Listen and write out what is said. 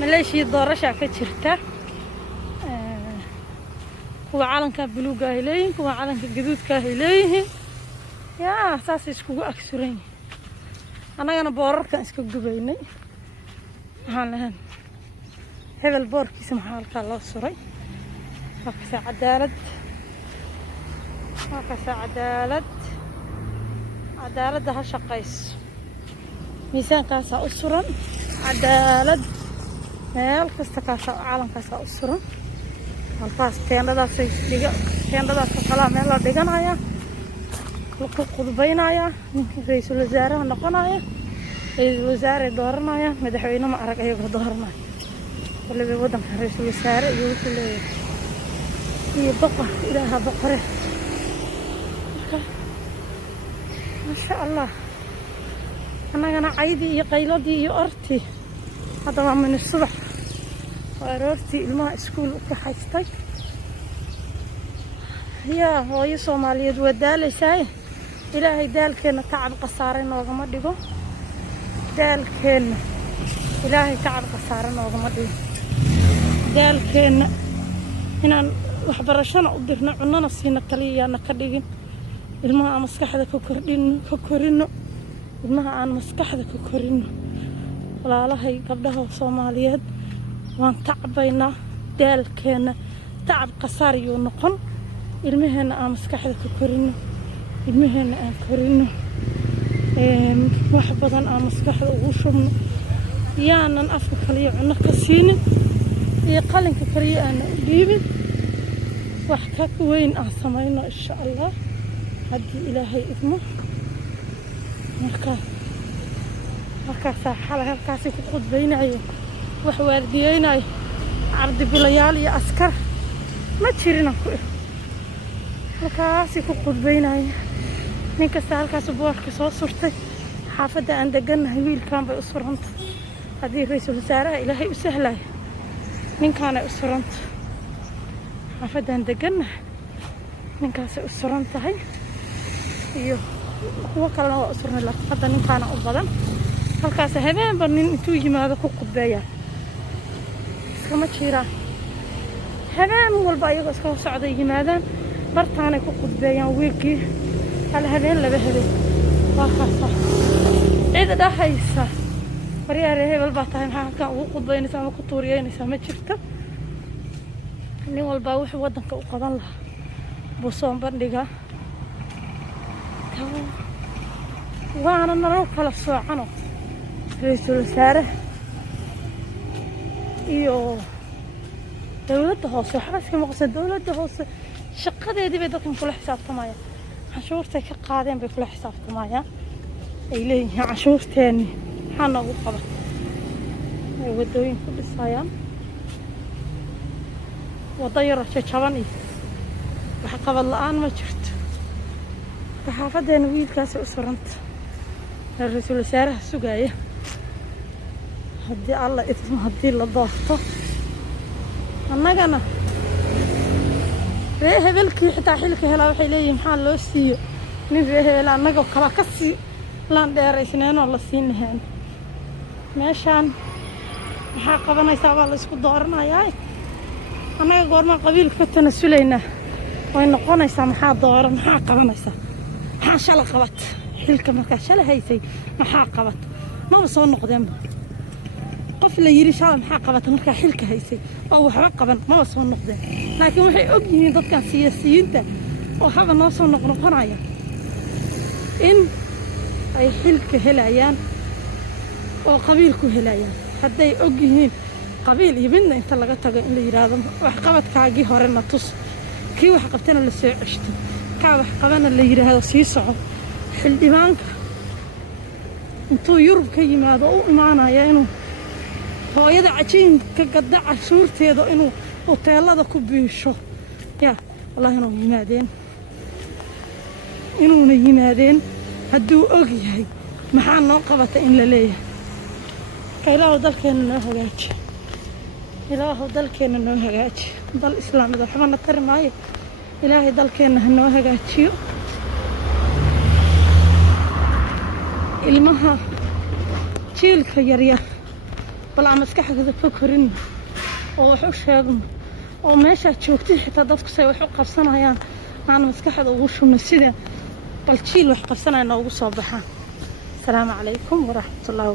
ماليشيا doorasha ka jirta kuwa calanka buluuga ay leeyihiin kuwa calanka gaduudka ay leeyihiin yaa saas iskugu agsuran anagana boorarkan iska gubaynay waxaan lahayn hebel boorkiisa maxaa halkaa loo suray markaas cadaaladda ha shaqayso miisaankaasaa u suran cadaalad meel kasta kaasaa calankaasaa u suran halkaas teendhadaas kalaa meel la dhiganaya lagu qudbaynaya ninkii ra'iisul wasaaraha noqonaya ra'iisul wasaare dooranaya madaxweyne ma arag ayagoo dooranaya waliba waddanka ra'iisul wasaare iyo wuxuu leeyahay iyo boqor ilaaha boqore masha allah annagana caydii iyo qayladii iyo ortii hadda waa min subax waa aroortii ilmaha iskuul u kaxaystay yaa hooyo soomaaliyeed waa daalaysaay ilaahay daalkeenna tacab khasaare noogama dhigo daalkeenna ilaahay tacab khasaare noogama dhigo daalkeenna inaan waxbarashana u dirno cunana siina kaliyayaana ka dhigin ilmaha aan maskaxda ka korino ilmaha aan maskaxda ka korino walaalahay gabdhaha soomaaliyeed waan tacabaynaa daalkeenna tacab khasaar yuu noqon ilmaheena aan maskaxda ka korino ilmaheena aan korino wax badan aan maskaxda ugu shubno yaanan afka kaliya cunno ka siinin iyo qalinka kaliya aana u dhiibin wax ka weyn aan samayno insha allah haddii ilaahay idmo markaasaa xalay halkaasii ku qudbaynayo wax waardiyeynayo cardibilayaal iyo askar ma jirinan ku halkaasii ku qudbaynayo nin kasta halkaas boorka soo surtay xaafadda aan degannahay wiilkan bay u suranta haddii ra'iisul wasaaraha ilaahay u sahlayo ninkaanay u suranta xaafadaan degannahay ninkaasay u suran tahay iyo kuwa kalena waa u surnay laakiin hadda ninkaana u badan halkaas habeenba nin intuu yimaado ku qudbeeyaa iskama jiraan habeen walba ayagoo iskala socday yimaadaan bartaanay ku qudbeeyaan wiilkii hal habeen laba habeen waa kaasa cid dhahaysa waryaare hebel baa tahay maxaa halkaan ugu qudbaynaysaa ama ku tuuriyeynaysaa ma jirto nin walbaa wuxuu waddanka u qaban lahaa buu soo bandhigaa waana naloo kala soocano ra'iisul wasaare iyo dawladda hoose waxba iska maqsan dawladda hoose shaqadeedii bay dadkan kula xisaabtamayaan canshuurtay ka qaadeen bay kula xisaabtamayaan ay leeyihiin canshuurteenni maxaa noogu qaban ay waddooyin ku dhisayaan waddo yaroo jajaban iyo wax qabad la-aan ma jirto xaafaddeena wiilkaasay u suranta ra'iisul wasaaraha sugaaya haddii alla idmo haddii la doorto annagana ree hebelkii xitaa xilka helaa waxay leeyihiin maxaa loo siiyo nin ree hebel annagoo kala ka sii laan dheeraysneenoo la siin lahayn meeshaan maxaa qabanaysaa baa la isku dooranayaa annaga goormaa qabiilka ka tanasulaynaa way noqonaysaa maxaa dooran maxaa qabanaysaa maxaa shala qabat xilka markaa shala haysay maxaa qabat maba soo noqdeenba qof la yiri shala maxaa qabata markaa xilka haysay oo waxba qaban maba soo noqdeen laakiin waxay og yihiin dadkan siyaasiyiinta oo haba noo soo noqnoqonaya in ay xilka helayaan oo qabiilku helayaan hadday og yihiin qabiil iyo midna inta laga tago in la yiraahdo wax qabadkaagii horena tus kii wax qabtana la soo ceshto kaa wax qabana la yiraahdo sii soco xildhibaanka intuu Yurub ka yimaado u imaanaya inuu hooyada cajiinka gadda cashuurteeda inuu hoteelada ku biisho yaa wallahi inuuna yimaadeen hadduu og yahay maxaa noo qabata in la leeyahay ilaahu dalkeena noo hagaaji ilaahu dalkeena noo hagaaji dal islaamida waxbana tari maayo ilaahay dalkeena ha noo hagaajiyo ilmaha jiilka yaryar bal aan maskaxda ka korin oo wax u sheegno oo meesha joogtid xitaa dadku say wax u qabsanayaan aan maskaxda ugu shubno sida bal jiil wax qabsanayna ugu soo baxaan. Assalaamu calaykum waraxmatullaahi